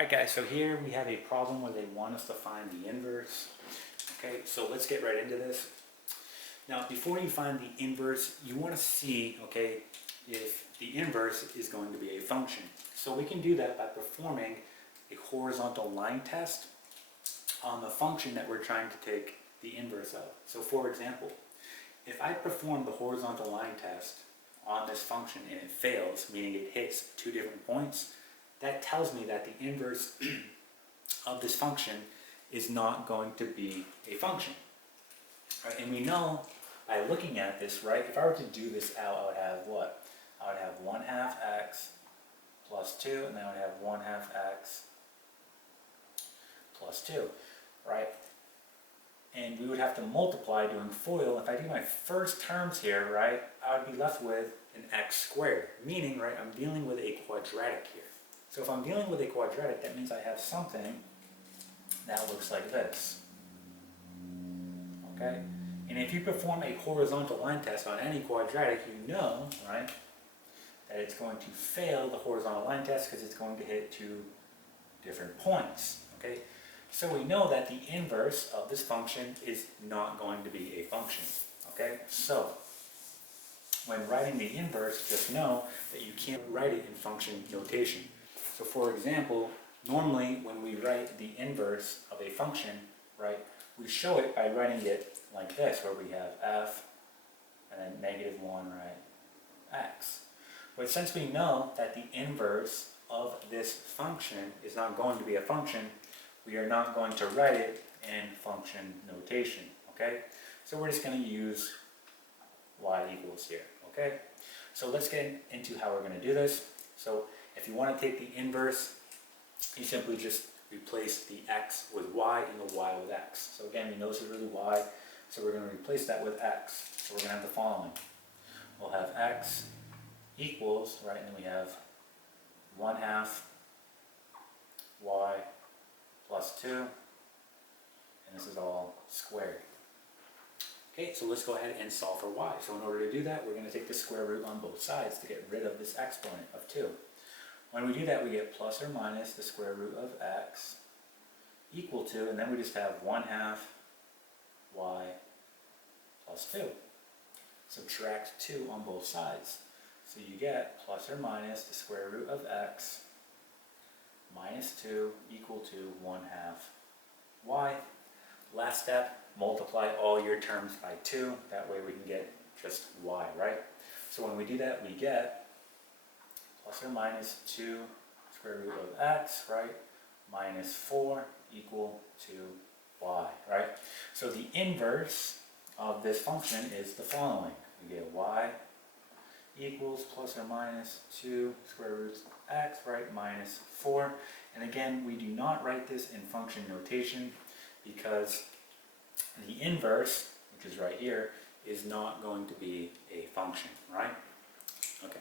Alright guys, so here we have a problem where they want us to find the inverse. Okay, so let's get right into this. Now before you find the inverse, you want to see, okay, if the inverse is going to be a function. So we can do that by performing a horizontal line test on the function that we're trying to take the inverse of. So for example, if I perform the horizontal line test on this function and it fails, meaning it hits two different points, that tells me that the inverse of this function is not going to be a function. Right? And we know by looking at this, right, if I were to do this out, I would have what? I would have 1/2 x plus 2, and then I would have 1/2 x plus 2, right? And we would have to multiply doing FOIL. If I do my first terms here, right, I would be left with an x squared, meaning, right, I'm dealing with a quadratic here. So if I'm dealing with a quadratic, that means I have something that looks like this. Okay? And if you perform a horizontal line test on any quadratic, you know, right, that it's going to fail the horizontal line test because it's going to hit two different points. Okay? So we know that the inverse of this function is not going to be a function. Okay? So when writing the inverse, just know that you can't write it in function notation. So for example, normally when we write the inverse of a function, right, we show it by writing it like this, where we have f and then -1, right, x. But since we know that the inverse of this function is not going to be a function, we are not going to write it in function notation, okay? So we're just going to use y equals here, okay? So let's get into how we're going to do this. So if you want to take the inverse, you simply just replace the x with y and the y with x. So again, we know this is really y, so we're going to replace that with x. So we're going to have the following. We'll have x equals, right, and then we have 1/2 y plus 2, and this is all squared. Okay, so let's go ahead and solve for y. So in order to do that, we're going to take the square root on both sides to get rid of this exponent of 2. When we do that, we get plus or minus the square root of x equal to, and then we just have 1/2 y plus 2. Subtract 2 on both sides. So you get plus or minus the square root of x minus 2 equal to 1/2 y. Last step, multiply all your terms by 2. That way we can get just y, right? So when we do that, we get plus or minus 2 square root of x, right, minus 4 equal to y, right? So the inverse of this function is the following. We get y equals plus or minus 2 square roots of x, right, minus 4. And again, we do not write this in function notation because the inverse, which is right here, is not going to be a function, right? Okay,